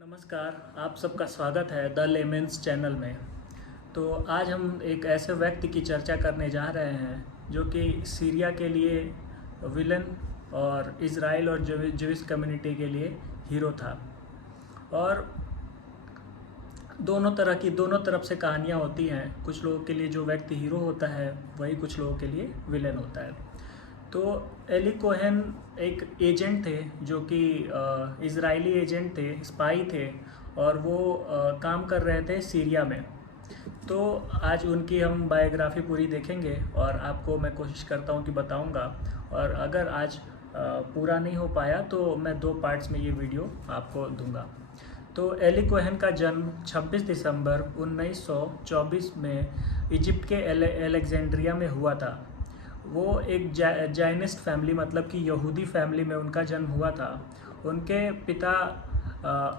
नमस्कार, आप सबका स्वागत है द लेमेंस चैनल में। तो आज हम एक ऐसे व्यक्ति की चर्चा करने जा रहे हैं जो कि सीरिया के लिए विलन और इज़राइल और ज्यूइश कम्युनिटी के लिए हीरो था। और दोनों तरफ से कहानियाँ होती हैं। कुछ लोगों के लिए जो व्यक्ति हीरो होता है वही कुछ लोगों के लिए विलन होता है। तो एली कोहेन एक एजेंट थे जो कि इज़राइली एजेंट थे, स्पाई थे, और वो काम कर रहे थे सीरिया में। तो आज उनकी हम बायोग्राफी पूरी देखेंगे और आपको मैं कोशिश करता हूँ कि बताऊँगा। और अगर आज पूरा नहीं हो पाया तो मैं 2 पार्ट्स में ये वीडियो आपको दूंगा। तो एली कोहेन का जन्म 26 दिसंबर 1924 में इजिप्ट के एलेक्जेंड्रिया में हुआ था। वो एक जाइनिस्ट फैमिली, मतलब कि यहूदी फैमिली में उनका जन्म हुआ था। उनके पिता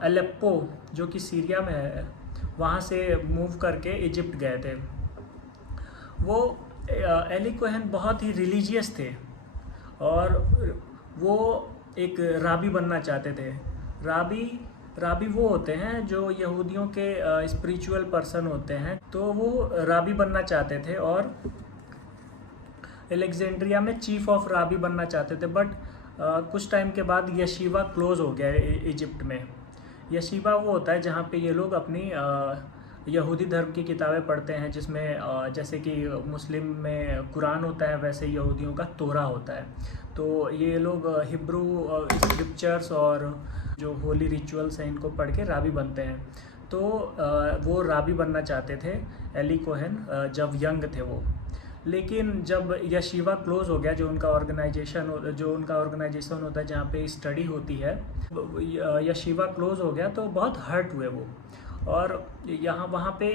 अलेप्पो, जो कि सीरिया में है, वहाँ से मूव करके इजिप्ट गए थे। वो एली कोहेन बहुत ही रिलीजियस थे और वो एक राबी बनना चाहते थे। राबी वो होते हैं जो यहूदियों के स्पिरिचुअल पर्सन होते हैं। तो वो राबी बनना चाहते थे और एलेक्जेंड्रिया में चीफ ऑफ राबी बनना चाहते थे। बट कुछ टाइम के बाद यशीवा क्लोज हो गया इजिप्ट में। यशीवा वो होता है जहाँ पे ये लोग अपनी यहूदी धर्म की किताबें पढ़ते हैं, जिसमें जैसे कि मुस्लिम में कुरान होता है, वैसे यहूदियों का तोरा होता है। तो ये लोग हिब्रू स्क्रिप्चर्स और जो होली रिचुअल्स हैं इनको पढ़ के राबी बनते हैं। तो वो राबी बनना चाहते थे एली कोहेन जब यंग थे वो। लेकिन जब यशीवा क्लोज हो गया, जो उनका ऑर्गेनाइजेशन होता है जहाँ पे स्टडी होती है, यशीवा क्लोज हो गया तो बहुत हर्ट हुए वो। और वहाँ पे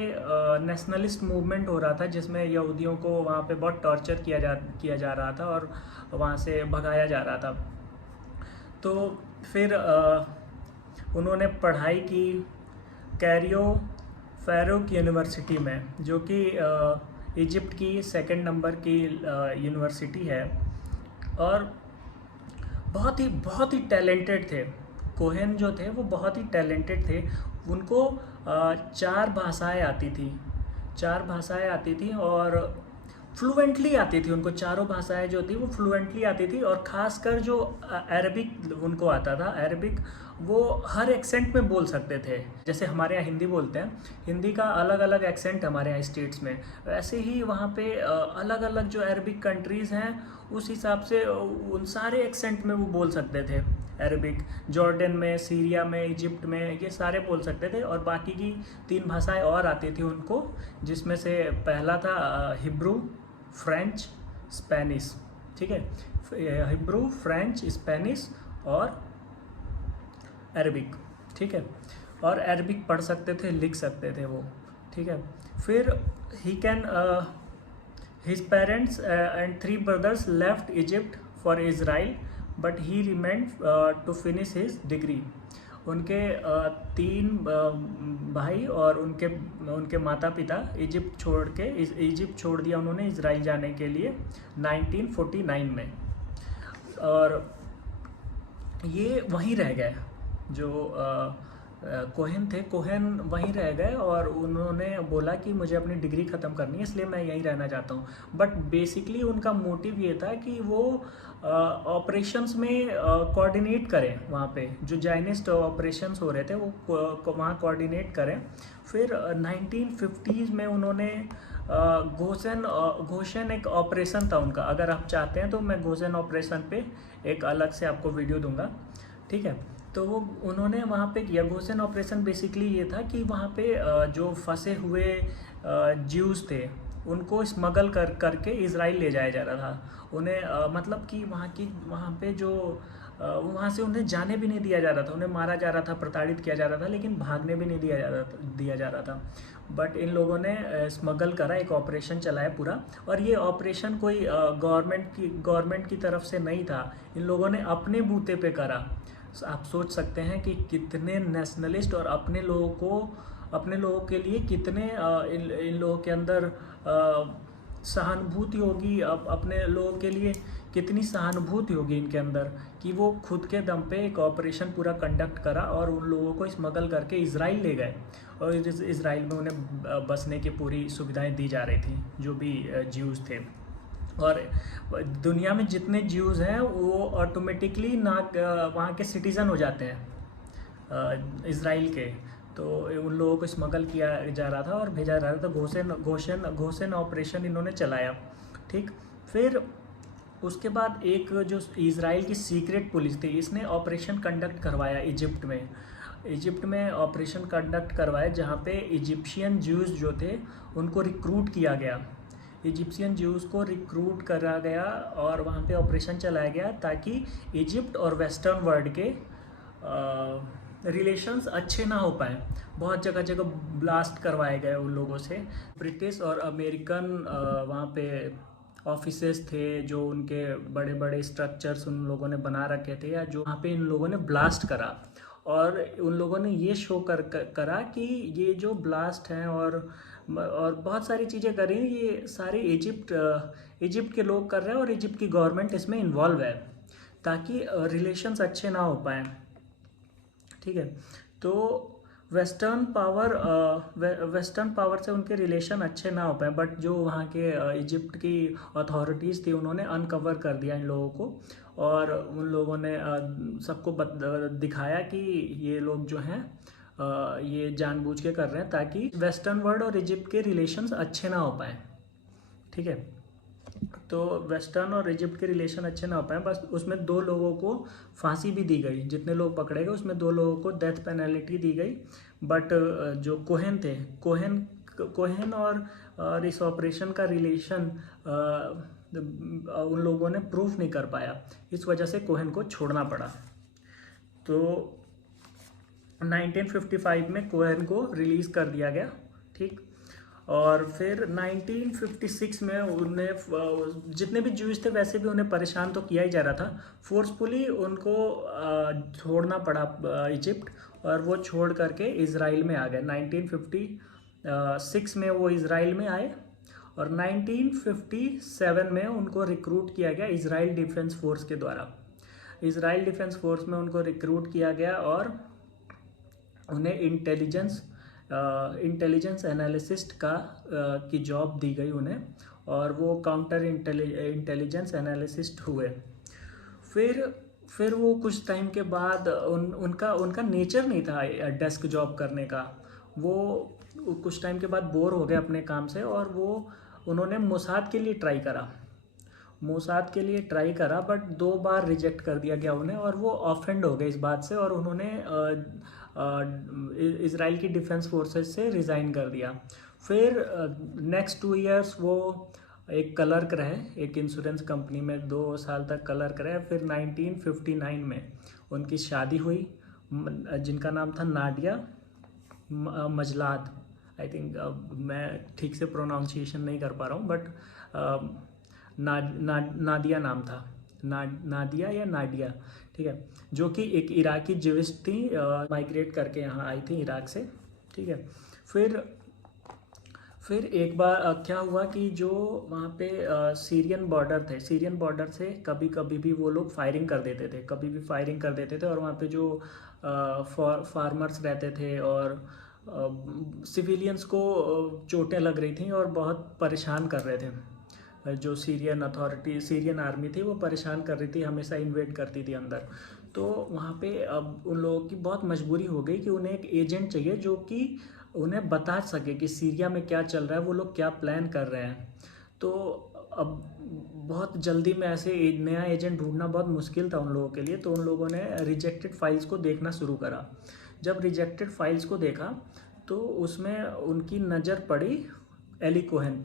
नेशनलिस्ट मूवमेंट हो रहा था जिसमें यहूदियों को वहाँ पे बहुत टॉर्चर किया जा रहा था और वहाँ से भगाया जा रहा था। तो फिर उन्होंने पढ़ाई की कैरियो फ़ारूक यूनिवर्सिटी में, जो कि इजिप्ट की 2nd नंबर की यूनिवर्सिटी है। और बहुत ही टैलेंटेड थे कोहेन जो थे, वो बहुत ही टैलेंटेड थे। उनको 4 भाषाएं आती थी और फ्लुएंटली आती थी। उनको चारों भाषाएं जो थी वो फ्लुएंटली आती थी। और ख़ासकर जो अरबिक उनको आता था, अरबिक वो हर एक्सेंट में बोल सकते थे। जैसे हमारे यहाँ हिंदी बोलते हैं, हिंदी का अलग अलग एक्सेंट हमारे यहाँ स्टेट्स में, वैसे ही वहाँ पे अलग अलग जो अरबिक कंट्रीज़ हैं उस हिसाब से उन सारे एक्सेंट में वो बोल सकते थे। अरबिक जॉर्डन में, सीरिया में, इजिप्ट में, ये सारे बोल सकते थे। और बाकी की 3 भाषाएं और आती थी उनको, जिसमें से पहला था हिब्रू, फ्रेंच, स्पेनिश। ठीक है, हिब्रू, फ्रेंच, स्पेनिश और अरबिक। ठीक है, और अरबिक पढ़ सकते थे, लिख सकते थे वो। ठीक है, फिर his parents and 3 brothers left Egypt for Israel, but he remained to finish his degree. उनके 3 भाई और उनके माता पिता इजिप्ट छोड़ दिया उन्होंने इजराइल जाने के लिए 1949 में। और ये वहीं रह गए। जो कोहेन थे, कोहेन वहीं रह गए और उन्होंने बोला कि मुझे अपनी डिग्री ख़त्म करनी है, इसलिए मैं यहीं रहना चाहता हूँ। बट बेसिकली उनका मोटिव ये था कि वो ऑपरेशंस में कोऑर्डिनेट करें। वहाँ पे जो जाइनिस्ट ऑपरेशंस हो रहे थे वो वहाँ कोऑर्डिनेट करें। फिर 1950s में उन्होंने घोषण एक ऑपरेशन था उनका। अगर आप चाहते हैं तो मैं घोषण ऑपरेशन पे एक अलग से आपको वीडियो दूंगा। ठीक है, तो वो उन्होंने वहाँ पे किया। घोषण ऑपरेशन बेसिकली ये था कि वहाँ पे जो फंसे हुए ज्यूज़ थे उनको स्मगल करके इजराइल ले जाया जा रहा था। उन्हें मतलब कि वहाँ पे जो वहाँ से उन्हें जाने भी नहीं दिया जा रहा था, उन्हें मारा जा रहा था, प्रताड़ित किया जा रहा था, लेकिन भागने भी नहीं दिया जा रहा था। बट इन लोगों ने स्मगल करा, एक ऑपरेशन चलाया पूरा। और ये ऑपरेशन कोई गवर्नमेंट की तरफ से नहीं था, इन लोगों ने अपने बूते पे करा। आप सोच सकते हैं कि कितने नेशनलिस्ट और अपने लोगों के लिए कितने इन लोगों के अंदर सहानुभूति होगी, अपने लोगों के लिए कितनी सहानुभूति होगी इनके अंदर कि वो खुद के दम पे एक ऑपरेशन पूरा कंडक्ट करा और उन लोगों को स्मगल करके इजराइल ले गए। और इजराइल में उन्हें बसने की पूरी सुविधाएं दी जा रही थी, जो भी ज्यूज़ थे। और दुनिया में जितने ज्यूज़ हैं वो ऑटोमेटिकली ना वहाँ के सिटीज़न हो जाते हैं इजराइल के। तो उन लोगों को स्मगल किया जा रहा था और भेजा जा रहा था। घोषण ऑपरेशन इन्होंने चलाया, ठीक। फिर उसके बाद एक जो इजराइल की सीक्रेट पुलिस थी, इसने ऑपरेशन कंडक्ट करवाया इजिप्ट में ऑपरेशन कंडक्ट करवाया, जहाँ पे इजिप्शियन ज्यूज़ जो थे उनको रिक्रूट किया गया। इजिप्शियन ज्यूज़ को रिक्रूट करा गया और वहाँ पे ऑपरेशन चलाया गया ताकि इजिप्ट और वेस्टर्न वर्ल्ड के रिलेशंस अच्छे ना हो पाए। बहुत जगह जगह ब्लास्ट करवाए गए उन लोगों से। ब्रिटिश और अमेरिकन वहाँ पे ऑफिसेस थे, जो उनके बड़े बड़े स्ट्रक्चर्स उन लोगों ने बना रखे थे, या जो वहाँ पे इन लोगों ने ब्लास्ट करा। और उन लोगों ने ये शो करा कि ये जो ब्लास्ट हैं और बहुत सारी चीज़ें करी, ये सारी इजिप्ट के लोग कर रहे हैं और इजिप्ट की गवर्नमेंट इसमें इन्वॉल्व है, ताकि रिलेशंस अच्छे ना हो पाए, ठीक है। तो वेस्टर्न पावर से उनके रिलेशन अच्छे ना हो पाए, बट जो वहाँ के इजिप्ट की अथॉरिटीज़ थी उन्होंने अनकवर कर दिया इन लोगों को, और उन लोगों ने सबको दिखाया कि ये लोग जो हैं ये जानबूझ के कर रहे हैं ताकि वेस्टर्न वर्ल्ड और इजिप्ट के रिलेशंस अच्छे ना हो पाए, ठीक है। तो वेस्टर्न और इजिप्ट के रिलेशन अच्छे ना हो पाए, बस उसमें 2 लोगों को फांसी भी दी गई। जितने लोग पकड़े गए उसमें 2 लोगों को डेथ पेनल्टी दी गई। बट जो कोहेन थे, कोहेन और इस ऑपरेशन का रिलेशन उन लोगों ने प्रूफ नहीं कर पाया, इस वजह से कोहेन को छोड़ना पड़ा। तो 1955 में कोहेन को रिलीज़ कर दिया गया, ठीक। और फिर 1956 में उन्हें जितने भी ज्यूज थे वैसे भी उन्हें परेशान तो किया ही जा रहा था, फोर्सफुली उनको छोड़ना पड़ा इजिप्ट, और वो छोड़ करके इजराइल में आ गए। 1956 में वो इजराइल में आए और 1957 में उनको रिक्रूट किया गया इजराइल डिफेंस फोर्स के द्वारा। इजराइल डिफेंस फोर्स में उनको रिक्रूट किया गया और उन्हें इंटेलिजेंस एनालिसिस्ट की जॉब दी गई उन्हें, और वो काउंटर इंटेलिजेंस एनालिसिस्ट हुए। फिर वो कुछ टाइम के बाद उनका नेचर नहीं था डेस्क जॉब करने का। वो कुछ टाइम के बाद बोर हो गए अपने काम से, और उन्होंने मोसाद के लिए ट्राई करा, बट 2 बार रिजेक्ट कर दिया गया उन्हें, और वो ऑफेंड हो गए इस बात से, और उन्होंने इजराइल की डिफेंस फोर्सेस से रिज़ाइन कर दिया। फिर नेक्स्ट 2 इयर्स वो एक क्लर्क रहे, एक इंश्योरेंस कंपनी में 2 साल तक क्लर्क रहे। फिर 1959 में उनकी शादी हुई, जिनका नाम था नाडिया मजलाद। आई थिंक मैं ठीक से प्रोनाउंसिएशन नहीं कर पा रहा हूँ, बट नादिया नाम था, नादिया या नाडिया, ठीक है, जो कि एक इराकी ज्यूइश थी, माइग्रेट करके यहाँ आई थी इराक से, ठीक है। फिर एक बार क्या हुआ कि जो वहाँ पे सीरियन बॉर्डर से कभी कभी भी वो लोग फायरिंग कर देते थे, और वहाँ पे जो फार्मर्स रहते थे और सिविलियंस को चोटें लग रही थी और बहुत परेशान कर रहे थे। जो सीरियन आर्मी थी वो परेशान कर रही थी, हमेशा इन्वेड करती थी अंदर। तो वहाँ पे अब उन लोगों की बहुत मजबूरी हो गई कि उन्हें एक एजेंट चाहिए जो कि उन्हें बता सके कि सीरिया में क्या चल रहा है, वो लोग क्या प्लान कर रहे हैं। तो अब बहुत जल्दी में ऐसे नया एजेंट ढूंढना बहुत मुश्किल था उन लोगों के लिए, तो उन लोगों ने रिजेक्टेड फाइल्स को देखना शुरू करा। जब रिजेक्टेड फाइल्स को देखा तो उसमें उनकी नज़र पड़ी एली कोहेन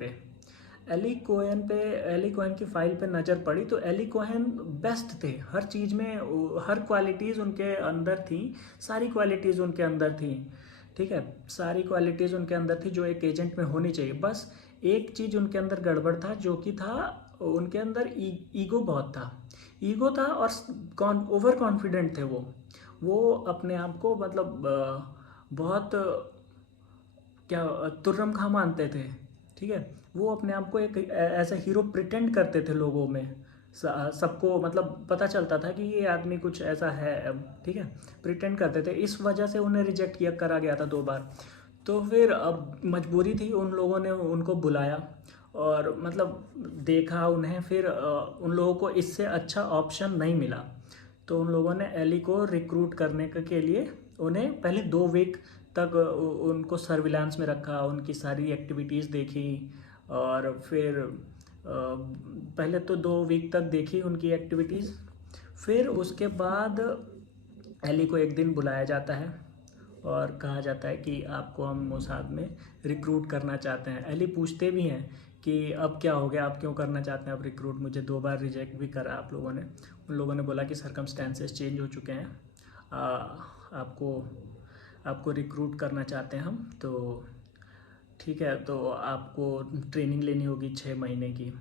की फाइल पे नज़र पड़ी। तो एली कोहेन बेस्ट थे हर चीज़ में, हर क्वालिटीज़ उनके अंदर थी, सारी क्वालिटीज़ उनके अंदर थी, ठीक है, सारी क्वालिटीज़ उनके अंदर थी जो एक एजेंट में होनी चाहिए। बस एक चीज़ उनके अंदर गड़बड़ था, जो कि था उनके अंदर ईगो बहुत था, और ओवर कॉन्फिडेंट थे वो अपने आप को मतलब बहुत क्या तुर्रम खा मानते थे, ठीक है। वो अपने आप को एक एज ए हीरो प्रिटेंड करते थे लोगों में, सबको मतलब पता चलता था कि ये आदमी कुछ ऐसा है, ठीक है, प्रिटेंड करते थे। इस वजह से उन्हें रिजेक्ट किया करा गया था 2 बार। तो फिर अब मजबूरी थी, उन लोगों ने उनको बुलाया और मतलब देखा उन्हें, फिर उन लोगों को इससे अच्छा ऑप्शन नहीं मिला। तो उन लोगों ने एली को रिक्रूट करने के लिए उन्हें पहले 2 वीक तक उनको सर्विलांस में रखा, उनकी सारी एक्टिविटीज़ देखी। और फिर पहले तो 2 वीक तक देखी उनकी एक्टिविटीज़। फिर उसके बाद एली को एक दिन बुलाया जाता है और कहा जाता है कि आपको हम मोसाद में रिक्रूट करना चाहते हैं। एली पूछते भी हैं कि अब क्या हो गया, आप क्यों करना चाहते हैं आप रिक्रूट, मुझे 2 बार रिजेक्ट भी करा आप लोगों ने। उन लोगों ने बोला कि सरकमस्टेंसेस चेंज हो चुके हैं, आपको रिक्रूट करना चाहते हैं हम, तो ठीक है, तो आपको ट्रेनिंग लेनी होगी 6 महीने की।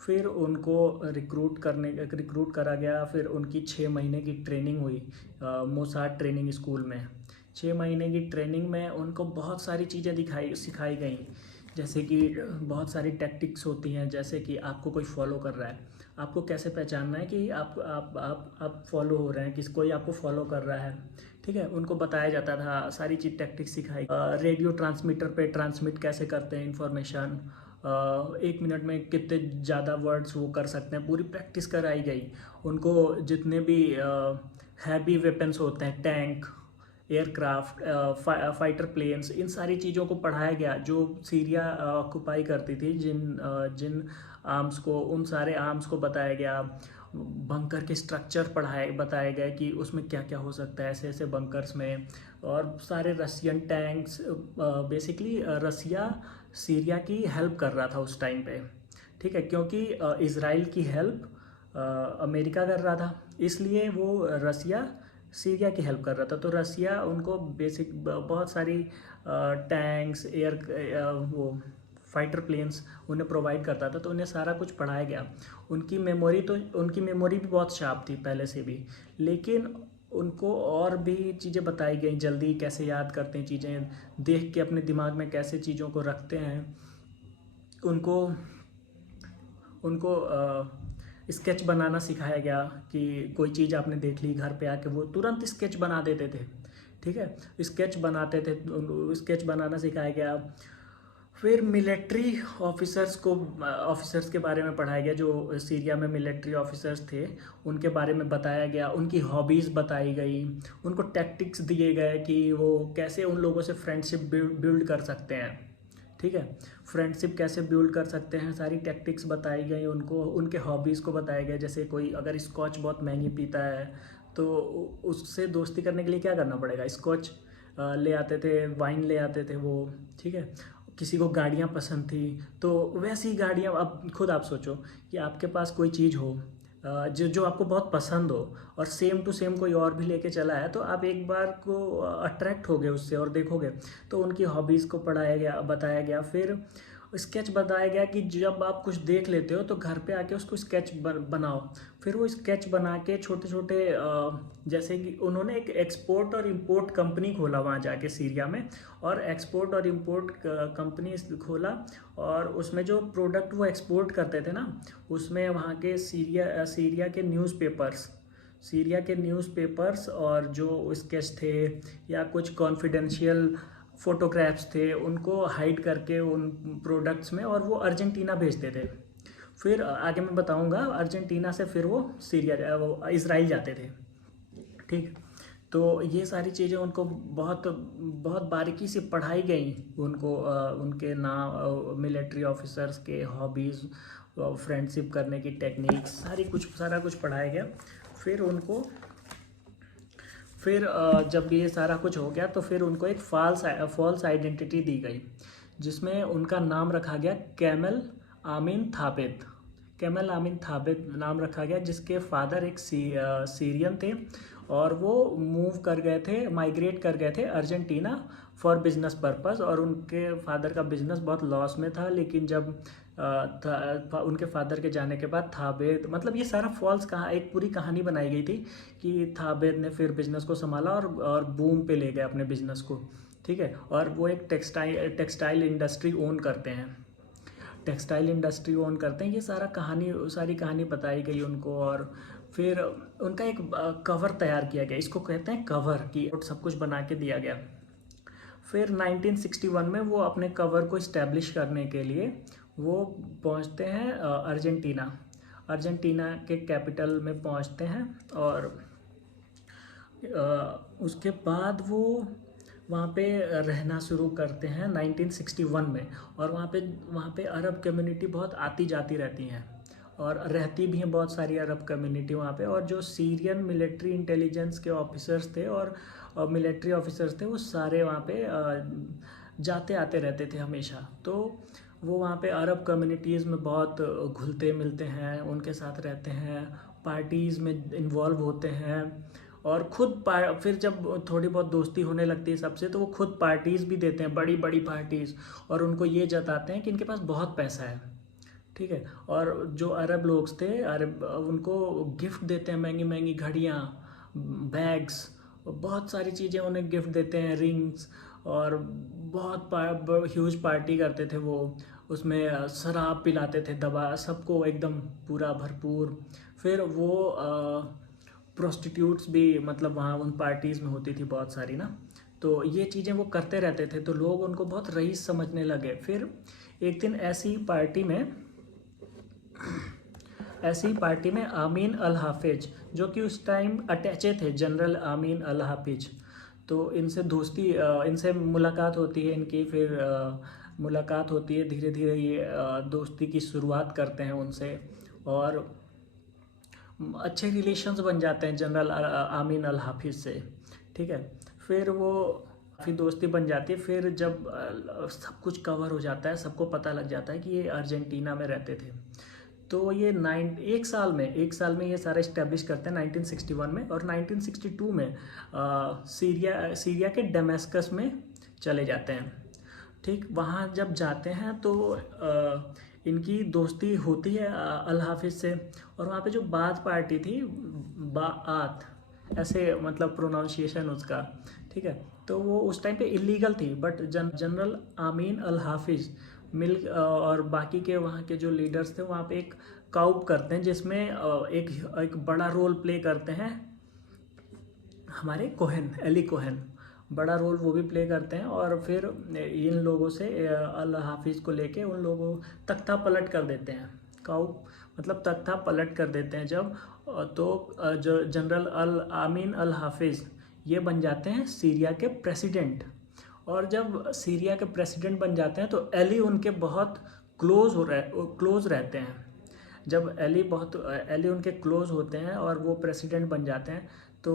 फिर उनको रिक्रूट करा गया। फिर उनकी 6 महीने की ट्रेनिंग हुई मोसाद ट्रेनिंग स्कूल में। 6 महीने की ट्रेनिंग में उनको बहुत सारी चीज़ें सिखाई गई, जैसे कि बहुत सारी टैक्टिक्स होती हैं, जैसे कि आपको कोई फॉलो कर रहा है, आपको कैसे पहचानना है कि आप फॉलो हो रहे हैं, कोई आपको फॉलो कर रहा है, ठीक है, उनको बताया जाता था। सारी चीज़ टैक्टिक्स सिखाई। रेडियो ट्रांसमीटर पे ट्रांसमिट कैसे करते हैं इन्फॉर्मेशन, 1 मिनट में कितने ज़्यादा वर्ड्स वो कर सकते हैं, पूरी प्रैक्टिस कराई गई उनको। जितने भी हैवी वेपन्स होते हैं, टैंक, एयरक्राफ्ट, फाइटर प्लेन्स, इन सारी चीज़ों को पढ़ाया गया। जो सीरिया ऑक्युपाई करती थी, जिन आर्म्स को, उन सारे आर्म्स को बताया गया। बंकर के स्ट्रक्चर बताए गए कि उसमें क्या क्या हो सकता है ऐसे ऐसे बंकर्स में। और सारे रशियन टैंक्स, बेसिकली रसिया सीरिया की हेल्प कर रहा था उस टाइम पे, ठीक है, क्योंकि इज़राइल की हेल्प अमेरिका कर रहा था, इसलिए वो रसिया सीरिया की हेल्प कर रहा था। तो रसिया उनको बहुत सारी टैंक्स, वो फाइटर प्लेन्स उन्हें प्रोवाइड करता था, तो उन्हें सारा कुछ पढ़ाया गया। उनकी मेमोरी भी बहुत शार्प थी पहले से भी, लेकिन उनको और भी चीज़ें बताई गई, जल्दी कैसे याद करते हैं चीज़ें, देख के अपने दिमाग में कैसे चीज़ों को रखते हैं। उनको उनको स्केच बनाना सिखाया गया कि कोई चीज़ आपने देख ली घर पे आके, वो तुरंत स्केच बना देते थे, ठीक है, स्केच बनाते थे, स्केच बनाना सिखाया गया। फिर मिलिट्री ऑफिसर्स के बारे में पढ़ाया गया, जो सीरिया में मिलिट्री ऑफिसर्स थे उनके बारे में बताया गया, उनकी हॉबीज़ बताई गई, उनको टैक्टिक्स दिए गए कि वो कैसे उन लोगों से फ्रेंडशिप बिल्ड कर सकते हैं, ठीक है, फ्रेंडशिप कैसे बिल्ड कर सकते हैं, सारी टैक्टिक्स बताई गई उनको। उनके हॉबीज़ को बताया गया, जैसे कोई अगर स्कॉच बहुत महंगी पीता है तो उससे दोस्ती करने के लिए क्या करना पड़ेगा, स्कॉच ले आते थे, वाइन ले आते थे वो, ठीक है। किसी को गाड़ियाँ पसंद थी तो वैसी गाड़ियाँ, अब खुद आप सोचो कि आपके पास कोई चीज़ हो जो आपको बहुत पसंद हो, और सेम टू सेम कोई और भी लेके चला है, तो आप एक बार को अट्रैक्ट होगे उससे और देखोगे। तो उनकी हॉबीज़ को बताया गया। फिर स्केच बताया गया कि जब आप कुछ देख लेते हो तो घर पे आके उसको स्केच बनाओ। फिर वो स्केच बना के छोटे छोटे, जैसे कि उन्होंने एक एक्सपोर्ट और इंपोर्ट कंपनी खोला वहाँ जाके सीरिया में, और एक्सपोर्ट और इंपोर्ट कंपनी खोला, और उसमें जो प्रोडक्ट वो एक्सपोर्ट करते थे ना, उसमें वहाँ के सीरिया के न्यूज़पेपर्स और जो स्केच थे या कुछ कॉन्फिडेंशियल फोटोग्राफ्स थे, उनको हाइड करके उन प्रोडक्ट्स में, और वो अर्जेंटीना भेजते थे। फिर आगे मैं बताऊंगा, अर्जेंटीना से फिर वो इज़राइल जाते थे, ठीक। तो ये सारी चीज़ें उनको बहुत बहुत बारीकी से पढ़ाई गई उनको, उनके नाम, मिलिट्री ऑफिसर्स के हॉबीज़, फ्रेंडशिप करने की टेक्निक्स, सारा कुछ पढ़ाया गया। फिर जब ये सारा कुछ हो गया तो फिर उनको एक फॉल्स आइडेंटिटी दी गई, जिसमें उनका नाम रखा गया कैमल आमिन थाबित नाम रखा गया, जिसके फादर एक सीरियन थे, और वो माइग्रेट कर गए थे अर्जेंटीना फॉर बिजनेस पर्पस। और उनके फादर का बिजनेस बहुत लॉस में था, लेकिन जब उनके फादर के जाने के बाद थाबेद, मतलब ये सारा एक पूरी कहानी बनाई गई थी कि थाबेद ने फिर बिजनेस को संभाला और बूम पे ले गए अपने बिजनेस को, ठीक है। और वो एक टेक्सटाइल इंडस्ट्री ओन करते हैं। टेक्सटाइल इंडस्ट्री ओन करते हैं। ये सारी कहानी बताई गई उनको, और फिर उनका एक कवर तैयार किया गया, इसको कहते हैं कवर, की सब कुछ बना के दिया गया। फिर 1961 में वो अपने कवर को इस्टेब्लिश करने के लिए वो पहुंचते हैं अर्जेंटीना के कैपिटल में पहुंचते हैं, और उसके बाद वो वहाँ पे रहना शुरू करते हैं 1961 में। और वहाँ पे अरब कम्युनिटी बहुत आती जाती रहती हैं, और रहती भी हैं बहुत सारी अरब कम्युनिटी वहाँ पे। और जो सीरियन मिलिट्री इंटेलिजेंस के ऑफिसर्स थे और मिलिट्री ऑफिसर्स थे, वो सारे वहाँ पे जाते आते रहते थे हमेशा। तो वो वहाँ पे अरब कम्युनिटीज़ में बहुत घुलते मिलते हैं, उनके साथ रहते हैं, पार्टीज़ में इन्वॉल्व होते हैं, और फिर जब थोड़ी बहुत दोस्ती होने लगती है सबसे, तो वो खुद पार्टीज़ भी देते हैं, बड़ी बड़ी पार्टीज़, और उनको ये जताते हैं कि इनके पास बहुत पैसा है, ठीक है। और जो अरब लोग थे, उनको गिफ्ट देते हैं, महंगी महंगी घड़ियाँ, बैग्स, बहुत सारी चीज़ें उन्हें गिफ्ट देते हैं, रिंग्स, और बहुत ह्यूज पार्टी करते थे वो। उसमें शराब पिलाते थे, दबा सबको एकदम पूरा भरपूर। फिर वो प्रोस्टिट्यूट्स भी मतलब वहाँ उन पार्टीज़ में होती थी बहुत सारी ना। तो ये चीज़ें वो करते रहते थे, तो लोग उनको बहुत रईस समझने लगे। फिर एक दिन ऐसी पार्टी में आमीन अल हाफिज, जो कि उस टाइम अटैचे थे जनरल आमीन अल हाफिज, तो इनसे मुलाकात होती है इनकी। फिर मुलाकात होती है, धीरे धीरे ये दोस्ती की शुरुआत करते हैं उनसे, और अच्छे रिलेशंस बन जाते हैं जनरल आमीन अल हाफिज से, ठीक है। फिर दोस्ती बन जाती है। फिर जब सब कुछ कवर हो जाता है, सबको पता लग जाता है कि ये अर्जेंटीना में रहते थे, तो ये एक साल में ये सारा इस्टेब्लिश करते हैं 1961 में। और 1962 में सीरिया के डेमेस्कस में चले जाते हैं, ठीक। वहाँ जब जाते हैं तो इनकी दोस्ती होती है अल हाफिज से। और वहाँ पे जो बात पार्टी थी, बात ऐसे मतलब प्रोनाउंसिएशन उसका, ठीक है, तो वो उस टाइम पे इलीगल थी। बट जनरल आमीन अल हाफिज और बाकी के वहाँ के जो लीडर्स थे, वहाँ पे एक काउप करते हैं, जिसमें एक बड़ा रोल प्ले करते हैं हमारे एली कोहेन, बड़ा रोल वो भी प्ले करते हैं। और फिर इन लोगों से अल हाफिज को लेके उन लोगों तख्ता पलट कर देते हैं, काउप मतलब तख्ता पलट कर देते हैं जब, तो जो जनरल आमीन अल हाफिज ये बन जाते हैं सीरिया के प्रेसिडेंट। और जब सीरिया के प्रेसिडेंट बन जाते हैं, तो एली उनके बहुत क्लोज रहते हैं। जब एली उनके क्लोज होते हैं और वो प्रेसिडेंट बन जाते हैं, तो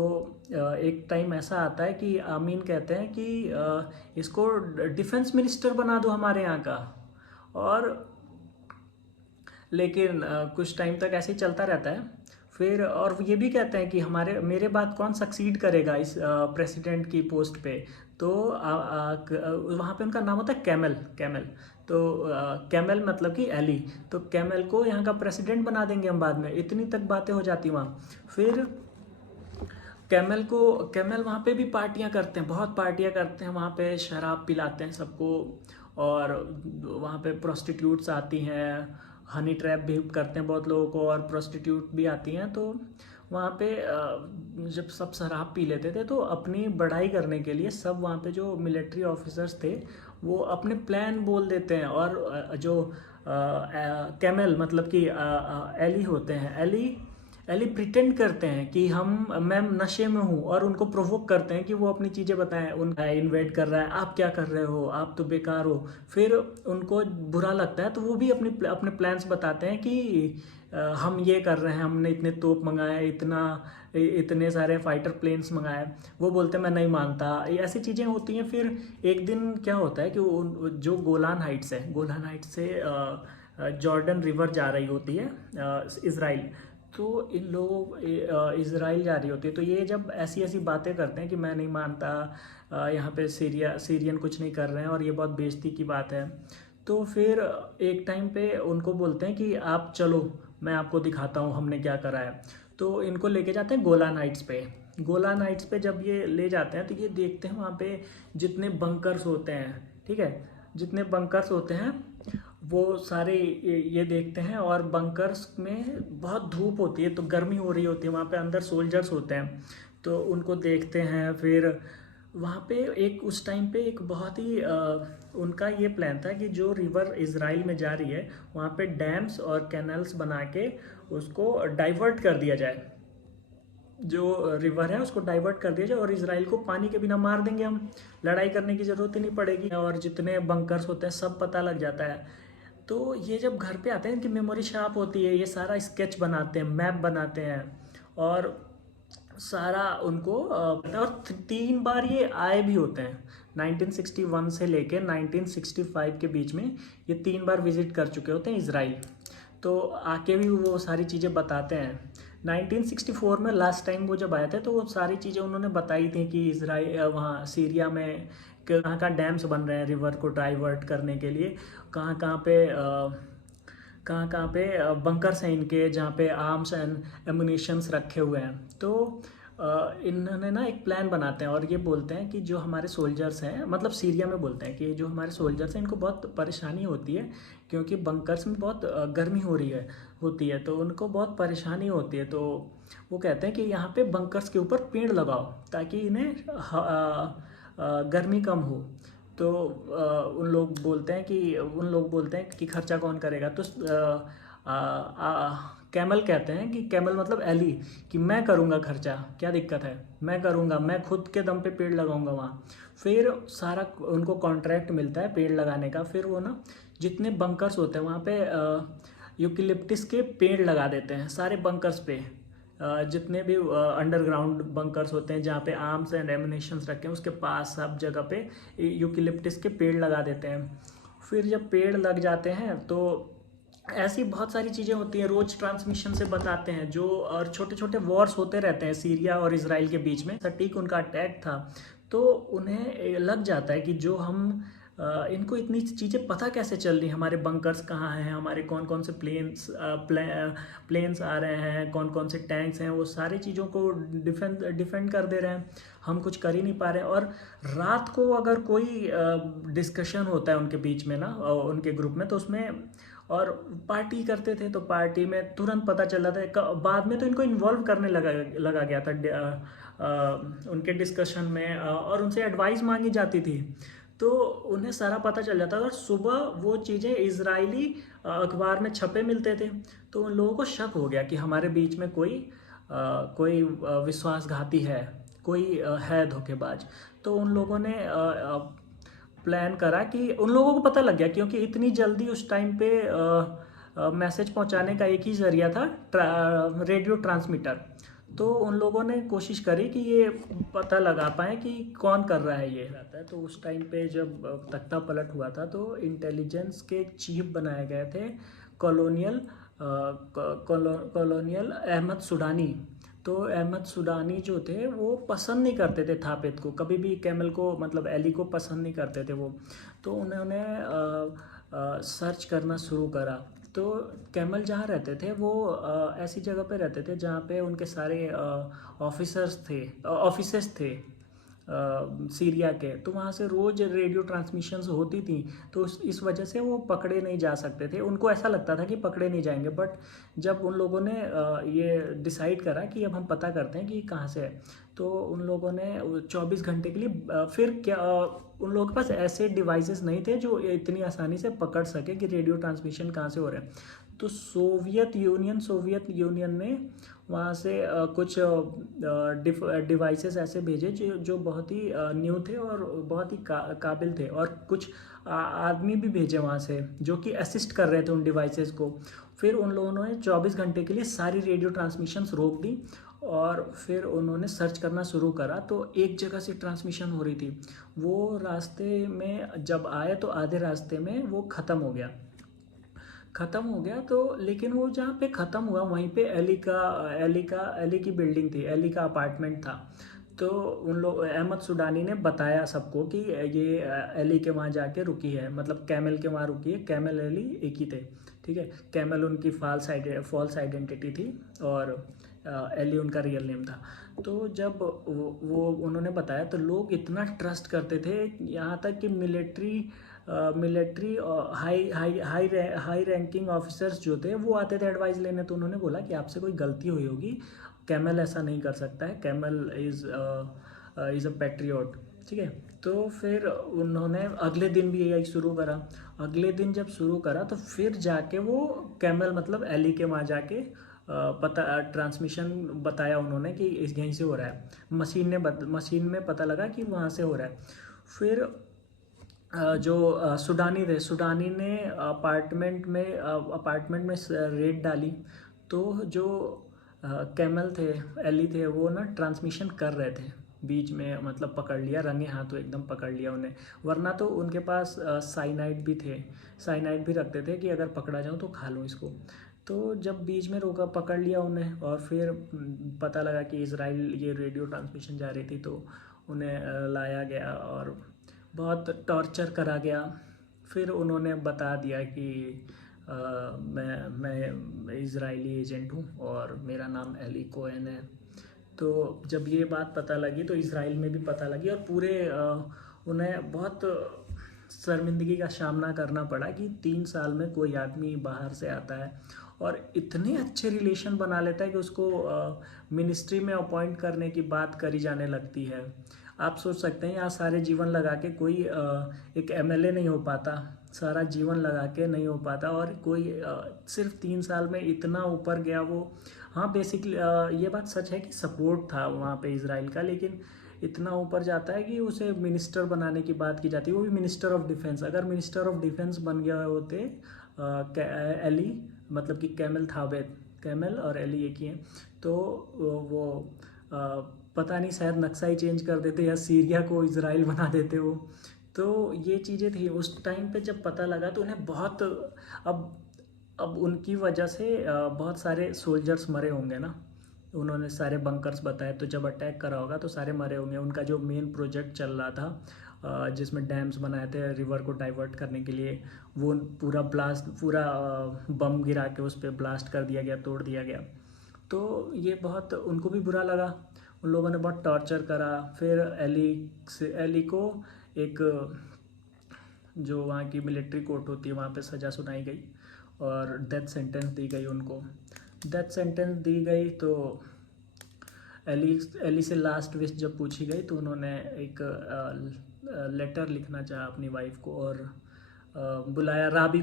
एक टाइम ऐसा आता है कि आमीन कहते हैं कि इसको डिफेंस मिनिस्टर बना दो हमारे यहाँ का। और लेकिन कुछ टाइम तक ऐसे ही चलता रहता है। फिर और ये भी कहते हैं कि मेरे बाद कौन सक्सीड करेगा इस प्रेसिडेंट की पोस्ट पे। तो वहाँ पे उनका नाम होता है कैमल। तो कैमल मतलब कि एली, तो कैमल को यहाँ का प्रेसिडेंट बना देंगे हम बाद में। इतनी तक बातें हो जाती वहाँ। फिर कैमल वहाँ पे भी पार्टियाँ करते हैं, बहुत पार्टियाँ करते हैं वहाँ पे, शराब पिलाते हैं सबको, और वहाँ पे प्रोस्टिट्यूट्स आती हैं, हनी ट्रैप भी करते हैं बहुत लोगों को, और प्रोस्टिट्यूट भी आती हैं। तो वहाँ पे जब सब शराब पी लेते थे, तो अपनी बड़ाई करने के लिए सब वहाँ पे जो मिलिट्री ऑफिसर्स थे, वो अपने प्लान बोल देते हैं। और जो कैमल मतलब कि एली होते हैं, एली प्रिटेंड करते हैं कि मैं नशे में हूँ, और उनको प्रोवोक करते हैं कि वो अपनी चीज़ें बताएं। उनका इन्वेट कर रहा है, आप क्या कर रहे हो, आप तो बेकार हो। फिर उनको बुरा लगता है, तो वो भी अपने प्लान्स बताते हैं कि हम ये कर रहे हैं, हमने इतने तोप मंगाए, इतने सारे फाइटर प्लेन्स मंगाए। वो बोलते हैं मैं नहीं मानता, ऐसी चीज़ें होती हैं। फिर एक दिन क्या होता है कि जो गोलान हाइट्स से जॉर्डन रिवर जा रही होती है इज़राइल, तो इन लोग इज़राइल जा रही होती है। तो ये जब ऐसी बातें करते हैं कि मैं नहीं मानता, यहाँ पे सीरियन कुछ नहीं कर रहे हैं, और ये बहुत बेइज्जती की बात है। तो फिर एक टाइम पे उनको बोलते हैं कि आप चलो, मैं आपको दिखाता हूँ हमने क्या करा है। तो इनको लेके जाते हैं गोलान हाइट्स पे जब ये ले जाते हैं, तो ये देखते हैं वहाँ पे जितने बंकर्स होते हैं, ठीक है, जितने बंकर्स होते हैं, वो सारे ये देखते हैं, और बंकर्स में बहुत धूप होती है तो गर्मी हो रही होती है, वहाँ पे अंदर सोल्जर्स होते हैं तो उनको देखते हैं। फिर वहाँ पे एक उस टाइम पे एक बहुत ही उनका ये प्लान था कि जो रिवर इज़राइल में जा रही है वहाँ पे डैम्स और कैनल्स बना के उसको डाइवर्ट कर दिया जाए, जो रिवर है उसको डाइवर्ट कर दिया जाए, और इसराइल को पानी के बिना मार देंगे हम, लड़ाई करने की ज़रूरत ही नहीं पड़ेगी, और जितने बंकर्स होते हैं सब पता लग जाता है। तो ये जब घर पे आते हैं इनकी मेमोरी शार्प होती है, ये सारा स्केच बनाते हैं, मैप बनाते हैं, और सारा उनको और 3 बार ये आए भी होते हैं। 1961 से लेके 1965 के बीच में ये 3 बार विजिट कर चुके होते हैं इसराइल। तो आके भी वो सारी चीज़ें बताते हैं। 1964 में लास्ट टाइम वो जब आए थे तो वो सारी चीज़ें उन्होंने बताई थी कि इसराइल वहाँ सीरिया में कहाँ कहाँ डैम्स बन रहे हैं रिवर को डाइवर्ट करने के लिए, कहाँ कहाँ पे बंकर्स हैं इनके जहाँ पे आर्म्स एंड एमुनिशंस रखे हुए हैं। तो इन्होंने ना एक प्लान बनाते हैं और ये बोलते हैं कि जो हमारे सोल्जर्स हैं, मतलब सीरिया में बोलते हैं कि जो हमारे सोल्जर्स हैं इनको बहुत परेशानी होती है क्योंकि बंकर्स में बहुत गर्मी हो रही है होती है, तो उनको बहुत परेशानी होती है। तो वो कहते हैं कि यहाँ पे बंकर्स के ऊपर पेड़ लगाओ ताकि इन्हें गर्मी कम हो। तो उन लोग बोलते हैं कि खर्चा कौन करेगा। तो कैमल कहते हैं कि कैमल मतलब एली, कि मैं करूँगा खर्चा, क्या दिक्कत है, मैं करूँगा, मैं खुद के दम पे पेड़ लगाऊंगा वहाँ। फिर सारा उनको कॉन्ट्रैक्ट मिलता है पेड़ लगाने का। फिर वो ना जितने बंकर्स होते हैं वहाँ पे यूकेलिप्टिस के पेड़ लगा देते हैं सारे बंकर्स पे। जितने भी अंडरग्राउंड बंकर्स होते हैं जहाँ पे आर्म्स एंड एमुनिशंस रखे हैं उसके पास सब जगह पे यूकेलिप्टिस के पेड़ लगा देते हैं। फिर जब पेड़ लग जाते हैं तो ऐसी बहुत सारी चीज़ें होती हैं, रोज ट्रांसमिशन से बताते हैं जो, और छोटे छोटे वॉर्स होते रहते हैं सीरिया और इसराइल के बीच में। सटीक उनका अटैक था तो उन्हें लग जाता है कि जो हम इनको इतनी चीज़ें पता कैसे चल रही, हमारे बंकर्स कहाँ हैं, हमारे कौन कौन से प्लेन्स आ रहे हैं, कौन कौन से टैंक्स हैं, वो सारी चीज़ों को डिफेंड कर दे रहे हैं, हम कुछ कर ही नहीं पा रहे हैं। और रात को अगर कोई डिस्कशन होता है उनके बीच में ना उनके ग्रुप में, तो उसमें और पार्टी करते थे तो पार्टी में तुरंत पता चल रहा था। बाद में तो इनको इन्वॉल्व करने लगा गया था उनके डिस्कशन में, और उनसे एडवाइस मांगी जाती थी तो उन्हें सारा पता चल जाता था। और सुबह वो चीज़ें इजरायली अखबार में छपे मिलते थे, तो उन लोगों को शक हो गया कि हमारे बीच में कोई विश्वासघाती है, कोई है धोखेबाज। तो उन लोगों ने प्लान करा कि उन लोगों को पता लग गया क्योंकि इतनी जल्दी उस टाइम पे मैसेज पहुंचाने का एक ही जरिया था, रेडियो ट्रांसमीटर। तो उन लोगों ने कोशिश करी कि ये पता लगा पाए कि कौन कर रहा है ये रहता है। तो उस टाइम पे जब तख्ता पलट हुआ था तो इंटेलिजेंस के चीफ बनाए गए थे कॉलोनियल कॉलोनियल अहमद सुडानी। तो अहमद सुडानी जो थे वो पसंद नहीं करते थे थापित को, कभी भी कैमल को मतलब एली को पसंद नहीं करते थे वो। तो उन्होंने सर्च करना शुरू करा। तो कैमल जहाँ रहते थे वो ऐसी जगह पे रहते थे जहाँ पे उनके सारे ऑफिसर्स थे सीरिया के। तो वहाँ से रोज़ रेडियो ट्रांसमिशंस होती थी, तो इस वजह से वो पकड़े नहीं जा सकते थे। उनको ऐसा लगता था कि पकड़े नहीं जाएंगे, बट जब उन लोगों ने ये डिसाइड करा कि अब हम पता करते हैं कि कहाँ से है, तो उन लोगों ने 24 घंटे के लिए फिर क्या उन लोगों के पास ऐसे डिवाइसेस नहीं थे जो इतनी आसानी से पकड़ सके कि रेडियो ट्रांसमिशन कहाँ से हो रहा है। तो सोवियत यूनियन ने वहाँ से कुछ डिवाइसेस ऐसे भेजे जो बहुत ही न्यू थे और बहुत ही काबिल थे, और कुछ आदमी भी भेजे वहाँ से जो कि असिस्ट कर रहे थे उन डिवाइसेस को। फिर उन लोगों ने 24 घंटे के लिए सारी रेडियो ट्रांसमिशंस रोक दी और फिर उन्होंने सर्च करना शुरू करा। तो एक जगह से ट्रांसमिशन हो रही थी, वो रास्ते में जब आए तो आधे रास्ते में वो ख़त्म हो गया। तो लेकिन वो जहाँ पे ख़त्म हुआ वहीं पे एली की बिल्डिंग थी, एली का अपार्टमेंट था। तो उन लोग अहमद सुडानी ने बताया सबको कि ये एली के वहाँ जाके रुकी है, मतलब कैमल के वहाँ रुकी है। कैमल एली एक ही थे, ठीक है। कैमल उनकी फॉल्स आइडेंटिटी थी और एली उनका रियल नेम था। तो जब वो उन्होंने बताया तो लोग इतना ट्रस्ट करते थे, यहाँ तक कि मिलिट्री हाई रैंकिंग ऑफिसर्स जो थे वो आते थे एडवाइस लेने। तो उन्होंने बोला कि आपसे कोई गलती हुई होगी, कैमल ऐसा नहीं कर सकता है, कैमल इज़ अ पैट्रियट, ठीक है। तो फिर उन्होंने अगले दिन भी यही शुरू करा। अगले दिन जब शुरू करा तो फिर जाके वो कैमल मतलब एली के वहाँ जाके पता ट्रांसमिशन बताया उन्होंने कि इस यहीं से हो रहा है। मशीन में पता लगा कि वहाँ से हो रहा है। फिर जो सुडानी ने अपार्टमेंट में रेड डाली। तो जो कैमल थे, एली थे, वो ना ट्रांसमिशन कर रहे थे बीच में, मतलब पकड़ लिया रंगे हाथों, एकदम पकड़ लिया उन्हें। वरना तो उनके पास साइनाइड भी थे, साइनाइड भी रखते थे कि अगर पकड़ा जाऊँ तो खा लो इसको। तो जब बीच में रोका, पकड़ लिया उन्हें, और फिर पता लगा कि इज़राइल ये रेडियो ट्रांसमिशन जा रही थी, तो उन्हें लाया गया और बहुत टॉर्चर करा गया। फिर उन्होंने बता दिया कि मैं इज़राइली एजेंट हूँ और मेरा नाम एली कोहेन है। तो जब ये बात पता लगी तो इज़राइल में भी पता लगी, और पूरे उन्हें बहुत शर्मिंदगी का सामना करना पड़ा कि 3 साल में कोई आदमी बाहर से आता है और इतने अच्छे रिलेशन बना लेता है कि उसको मिनिस्ट्री में अपॉइंट करने की बात करी जाने लगती है। आप सोच सकते हैं यहाँ सारे जीवन लगा के कोई एक एमएलए नहीं हो पाता, सारा जीवन लगा के नहीं हो पाता, और कोई सिर्फ 3 साल में इतना ऊपर गया वो। हाँ, बेसिकली ये बात सच है कि सपोर्ट था वहाँ पे इज़राइल का, लेकिन इतना ऊपर जाता है कि उसे मिनिस्टर बनाने की बात की जाती है, वो भी मिनिस्टर ऑफ डिफेंस। अगर मिनिस्टर ऑफ डिफेंस बन गया होते एली, मतलब कि कैमल और एली एक ही हैं, तो वो पता नहीं शायद नक्शा ही चेंज कर देते या सीरिया को इज़राइल बना देते वो। तो ये चीज़ें थी उस टाइम पे। जब पता लगा तो उन्हें बहुत, अब उनकी वजह से बहुत सारे सोल्जर्स मरे होंगे ना, उन्होंने सारे बंकर्स बताए। तो जब अटैक करा होगा तो सारे मरे होंगे। उनका जो मेन प्रोजेक्ट चल रहा था जिसमें डैम्स बनाए थे रिवर को डाइवर्ट करने के लिए, वो पूरा बम गिरा के उस पर ब्लास्ट कर दिया गया, तोड़ दिया गया। तो ये बहुत उनको भी बुरा लगा, उन लोगों ने बहुत टॉर्चर करा। फिर एली को एक जो वहाँ की मिलिट्री कोर्ट होती है वहाँ पे सज़ा सुनाई गई और डेथ सेंटेंस दी गई उनको। डेथ सेंटेंस दी गई तो एली से लास्ट विश जब पूछी गई तो उन्होंने एक लेटर लिखना चाहा अपनी वाइफ को, और बुलाया, राबी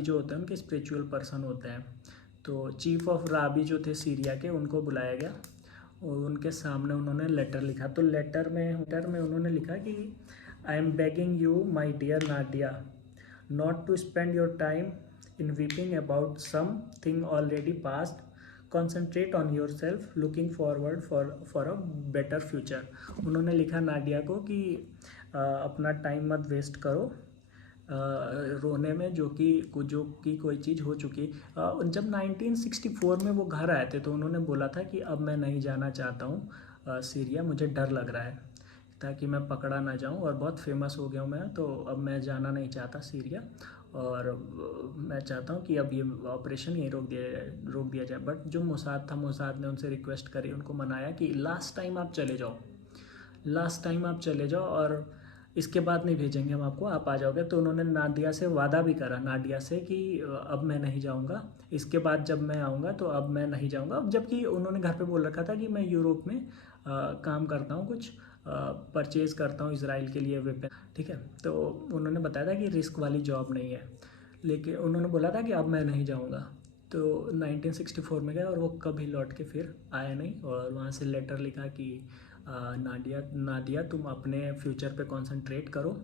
जो होते हैं उनके स्पिरिचुअल पर्सन होते हैं। तो चीफ ऑफ राबी जो थे सीरिया के, उनको बुलाया गया और उनके सामने उन्होंने लेटर लिखा। तो लेटर में उन्होंने लिखा कि I am begging you my dear Nadia not to spend your time in weeping about something already past. Concentrate on yourself, looking forward for a better future. उन्होंने लिखा नाडिया को कि अपना टाइम मत वेस्ट करो रोने में, जो कि कोई चीज़ हो चुकी। जब 1964 में वो घर आए थे तो उन्होंने बोला था कि अब मैं नहीं जाना चाहता हूँ सीरिया, मुझे डर लग रहा है ताकि मैं पकड़ा ना जाऊँ, और बहुत फेमस हो गया हूँ मैं, तो अब मैं जाना नहीं चाहता सीरिया, और मैं चाहता हूँ कि अब ये ऑपरेशन यहीं रोक दिया जाए। बट जो मोसाद ने उनसे रिक्वेस्ट करी, उनको मनाया कि लास्ट टाइम आप चले जाओ और इसके बाद नहीं भेजेंगे हम आपको, आप आ जाओगे। तो उन्होंने नाडिया से वादा भी करा, कि अब मैं नहीं जाऊँगा, इसके बाद जब मैं आऊँगा तो अब मैं नहीं जाऊँगा। अब जबकि उन्होंने घर पे बोल रखा था कि मैं यूरोप में काम करता हूँ, कुछ परचेज़ करता हूँ इज़राइल के लिए वेपन, ठीक है। तो उन्होंने बताया था कि रिस्क वाली जॉब नहीं है, लेकिन उन्होंने बोला था कि अब मैं नहीं जाऊँगा। तो 1964 में गए और वो कभी लौट के फिर आए नहीं, और वहाँ से लेटर लिखा कि नाडिया तुम अपने फ्यूचर पे कंसंट्रेट करो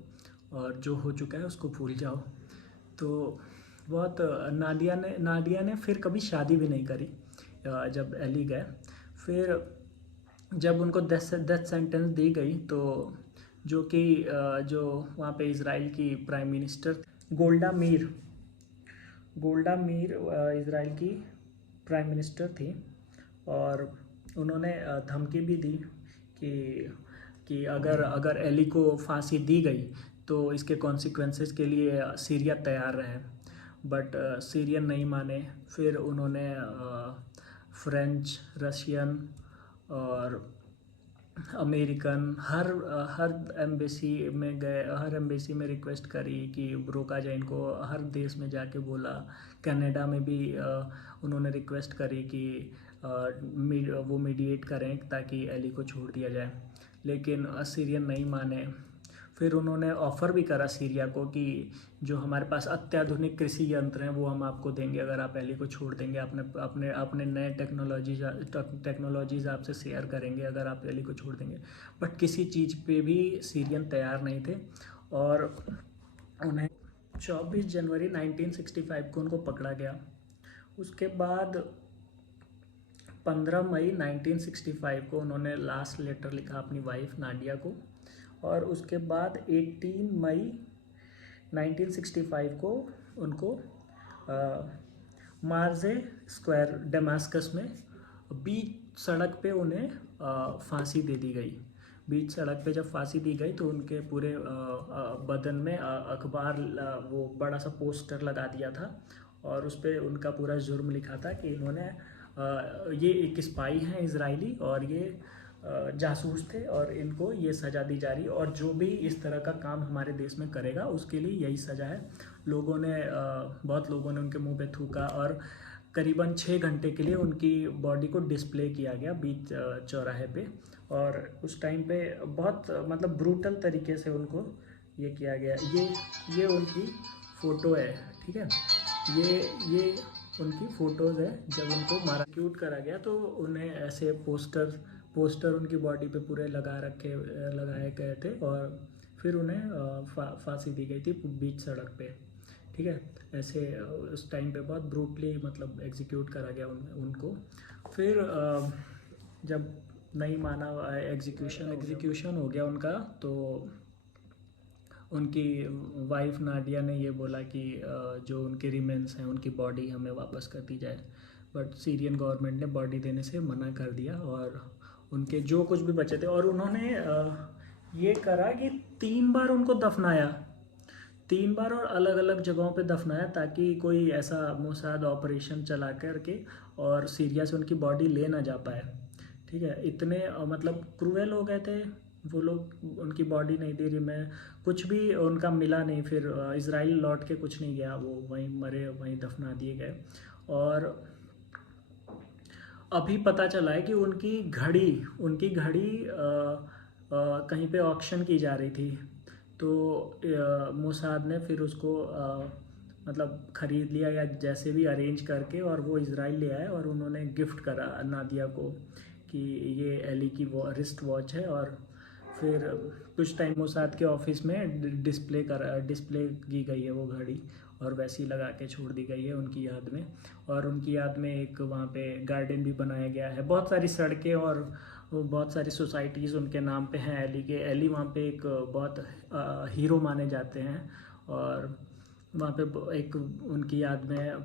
और जो हो चुका है उसको भूल जाओ। तो बहुत नाडिया ने फिर कभी शादी भी नहीं करी जब एली गए। फिर जब उनको डेथ सेंटेंस दी गई तो जो वहाँ पे इज़राइल की प्राइम मिनिस्टर गोल्डा मीर इज़राइल की प्राइम मिनिस्टर थी, और उन्होंने धमकी भी दी कि अगर एली को फांसी दी गई तो इसके कॉन्सिक्वेंसेस के लिए सीरिया तैयार रहे। बट सीरियन नहीं माने। फिर फ्रेंच, रशियन और अमेरिकन, हर एम्बेसी में गए, हर एम्बेसी में रिक्वेस्ट करी कि रोका जाए इनको, हर देश में जाके बोला। कनाडा में भी उन्होंने रिक्वेस्ट करी कि वो मीडिएट करें ताकि एली को छोड़ दिया जाए, लेकिन सीरियन नहीं माने। फिर उन्होंने ऑफ़र भी करा सीरिया को कि जो हमारे पास अत्याधुनिक कृषि यंत्र हैं वो हम आपको देंगे अगर आप एली को छोड़ देंगे, अपने अपने नए टेक्नोलॉजीज़ आपसे शेयर करेंगे अगर आप एली को छोड़ देंगे। बट किसी चीज़ पे भी सीरियन तैयार नहीं थे और उन्हें 24 जनवरी 1965 को उनको पकड़ा गया। उसके बाद 15 मई 1965 को उन्होंने लास्ट लेटर लिखा अपनी वाइफ नाडिया को, और उसके बाद 18 मई 1965 को उनको मार्जे स्क्वायर दमास्कस में बीच सड़क पे उन्हें फांसी दे दी गई। बीच सड़क पे जब फांसी दी गई तो उनके पूरे बदन में अखबार वो बड़ा सा पोस्टर लगा दिया था और उस पर उनका पूरा जुर्म लिखा था कि इन्होंने ये एक स्पाई हैं इजरायली और ये जासूस थे और इनको ये सज़ा दी जा रही है और जो भी इस तरह का काम हमारे देश में करेगा उसके लिए यही सज़ा है। बहुत लोगों ने उनके मुंह पे थूका और करीबन 6 घंटे के लिए उनकी बॉडी को डिस्प्ले किया गया बीच चौराहे पे, और उस टाइम पे बहुत मतलब ब्रूटल तरीके से उनको ये किया गया। ये उनकी फ़ोटो है, ठीक है, ये उनकी फ़ोटोज़ है जब उनको मारा क्यूट करा गया तो उन्हें ऐसे पोस्टर उनकी बॉडी पे पूरे लगाए गए थे और फिर उन्हें फांसी दी गई थी बीच सड़क पे, ठीक है। ऐसे उस टाइम पे बहुत ब्रूटली मतलब एग्जीक्यूट करा गया उनको। फिर जब नहीं माना, एग्जीक्यूशन हो गया उनका, तो उनकी वाइफ नाडिया ने ये बोला कि जो उनके रिमेन्स हैं उनकी बॉडी हमें वापस कर दी जाए, बट सीरियन गवर्नमेंट ने बॉडी देने से मना कर दिया और उनके जो कुछ भी बचे थे, और उन्होंने ये करा कि 3 बार उनको दफनाया, 3 बार और अलग अलग जगहों पे दफनाया ताकि कोई ऐसा मोसाद ऑपरेशन चला करके और सीरिया से उनकी बॉडी ले ना जा पाए, ठीक है। इतने मतलब क्रूएल हो गए थे वो लोग, उनकी बॉडी नहीं दे रही, मैं कुछ भी उनका मिला नहीं। फिर इजराइल लौट के कुछ नहीं गया, वो वहीं मरे वहीं दफना दिए गए। और अभी पता चला है कि उनकी घड़ी कहीं पे ऑक्शन की जा रही थी, तो मोसाद ने फिर उसको मतलब ख़रीद लिया या जैसे भी अरेंज करके, और वो इजराइल ले आए और उन्होंने गिफ्ट करा नादिया को कि ये एली की रिस्ट वॉच है। और फिर कुछ टाइम मोसाद के ऑफिस में डिस्प्ले की गई है वो घड़ी और वैसी लगा के छोड़ दी गई है उनकी याद में। और उनकी याद में एक वहाँ पे गार्डन भी बनाया गया है, बहुत सारी सड़कें और बहुत सारी सोसाइटीज़ उनके नाम पे हैं एली के। एली वहाँ पे एक बहुत हीरो माने जाते हैं, और वहाँ पे एक उनकी याद में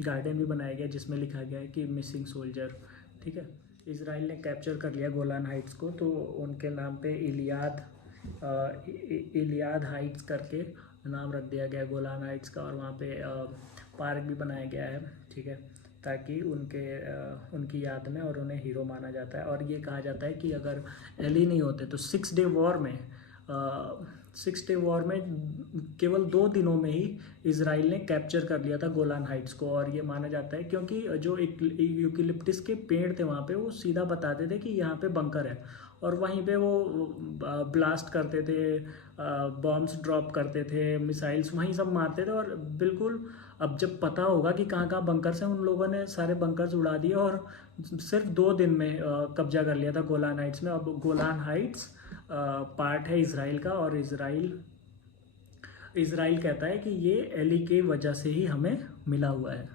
गार्डन भी बनाया गया जिसमें लिखा गया है कि मिसिंग सोल्जर, ठीक है। इजराइल ने कैप्चर कर लिया गोलान हाइट्स को, तो उनके नाम पे इलियाद हाइट्स करके नाम रख दिया गया गोलान हाइट्स का, और वहाँ पे पार्क भी बनाया गया है, ठीक है, ताकि उनकी याद में, और उन्हें हीरो माना जाता है। और ये कहा जाता है कि अगर एली नहीं होते तो 6 डे वॉर में केवल 2 दिनों में ही इजराइल ने कैप्चर कर लिया था गोलान हाइट्स को। और ये माना जाता है क्योंकि जो यूकेलिप्टिस के पेड़ थे वहाँ पे, वो सीधा बताते थे कि यहाँ पे बंकर है, और वहीं पे वो ब्लास्ट करते थे, बॉम्ब्स ड्रॉप करते थे, मिसाइल्स वहीं सब मारते थे। और बिल्कुल अब जब पता होगा कि कहाँ कहाँ बंकर्स हैं, उन लोगों ने सारे बंकर्स उड़ा दिए और सिर्फ 2 दिन में कब्जा कर लिया था गोलान हाइट्स में। अब गोलान हाइट्स पार्ट है इजराइल का, और इजराइल कहता है कि ये एली के वजह से ही हमें मिला हुआ है।